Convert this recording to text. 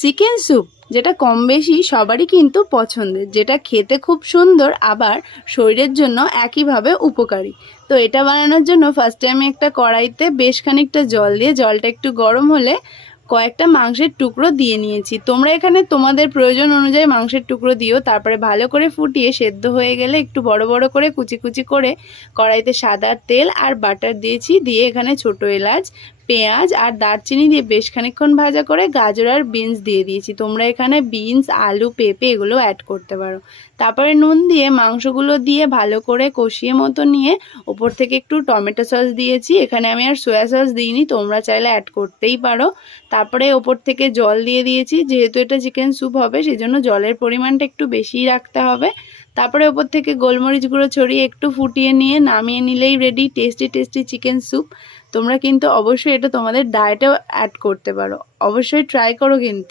Chicken soup যেটা কম বেশি সবারই কিন্তু পছন্দের, যেটা খেতে খুব সুন্দর আবার শরীরের জন্য একইভাবে উপকারী। তো এটা বানানোর জন্য ফার্স্টে আমি একটা কড়াইতে বেশ খানিকটা জল দিয়ে, জলটা একটু গরম হলে কয়েকটা মাংসের টুকরো দিয়ে নিয়েছি। তোমরা এখানে তোমাদের প্রয়োজন অনুযায়ী মাংসের টুকরো দিও। তারপরে ভালো করে ফুটিয়ে সেদ্ধ হয়ে গেলে একটু বড় বড় করে কুচি কুচি করে কড়াইতে সাদা তেল আর বাটার দিয়েছি, দিয়ে এখানে ছোটো এলাচ, পেঁয়াজ আর দারচিনি দিয়ে বেশ খানিকক্ষণ ভাজা করে গাজর আর বিনস দিয়ে দিয়েছি। তোমরা এখানে বিনস, আলু, পেঁপে এগুলো অ্যাড করতে পারো। তারপরে নুন দিয়ে মাংসগুলো দিয়ে ভালো করে কষিয়ে মতো নিয়ে ওপর থেকে একটু টমেটো সস দিয়েছি। এখানে আমি আর সয়া সস দিইনি, তোমরা চাইলে অ্যাড করতেই পারো। তারপরে ওপর থেকে জল দিয়ে দিয়েছি, যেহেতু এটা চিকেন স্যুপ হবে সেই জন্য জলের পরিমাণটা একটু বেশিই রাখতে হবে। তারপরে ওপর থেকে গোলমরিচ গুঁড়ো ছড়িয়ে একটু ফুটিয়ে নিয়ে নামিয়ে নিলেই ready tasty tasty chicken soup. তোমরা কিন্তু অবশ্যই এটা তোমাদের ডায়েটেও অ্যাড করতে পারো, অবশ্যই ট্রাই করো কিন্তু।